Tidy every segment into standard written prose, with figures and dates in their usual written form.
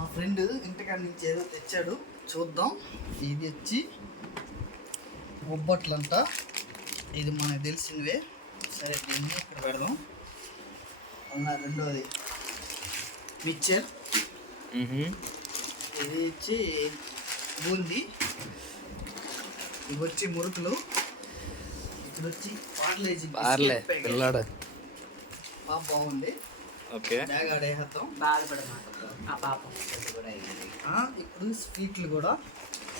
మా ఫ్రెండ్ ఇంటికాడ నుంచి ఏదో తెచ్చాడు, చూద్దాం. ఇది వచ్చి బొబ్బట్లంట, ఇది మనకు తెలిసినవే. సరే దీన్ని ఇక్కడ పెడదాం. అన్న రెండోది మిక్చర్, ఇది వచ్చి బూందీ, ఇవి వచ్చి మురుకులు, ఇక్కడ వచ్చి పార్లే పిల్లాడు బాగుంది. ఓకే బ్యాగ్ ఆడేద్దాం. ఇప్పుడు స్వీట్లు కూడా,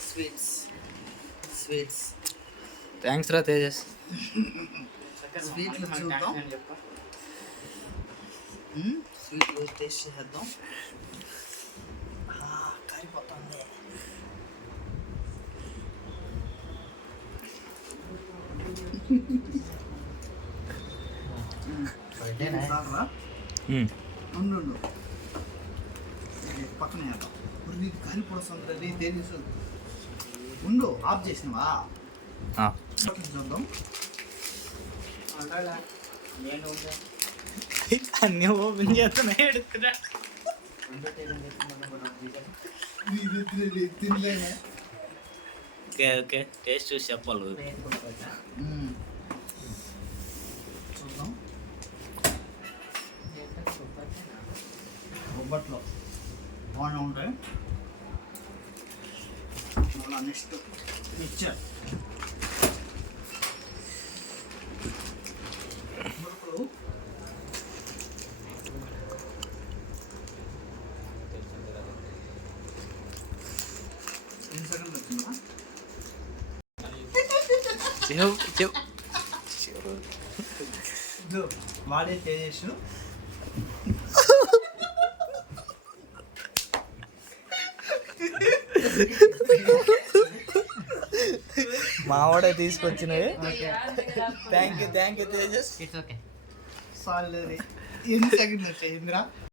స్వీట్స్ థ్యాంక్స్ రా తేజస్. స్వీట్లు చూద్దాం. స్వీట్లు టేస్ట్ చేద్దాం. కారిపోతుంది. ఉండు పక్కన వేద్దాం. ఇప్పుడు నీకు కారిపోతుంది. తెలుసు, ఉండు. ఆఫ్ చేసినవా? చూద్దాం. అన్నీ ఓపెన్ చేస్తున్నా ఎడుతున్నా. ఓకే ఓకే టేస్ట్ చూసి చెప్పాలి. చూద్దాం. బొబ్బట్లో బాగానే ఉంటాయి. మళ్ళీ నెక్స్ట్ మిక్చర్, మురుకులు, సెకండ్ వచ్చిందా? వాడే చేసు. మావాడే తీసుకొచ్చినవి. Thank you Tejas. సారీ, ఎన్ని సెకండ్ వచ్చాయి ఇంద్రా?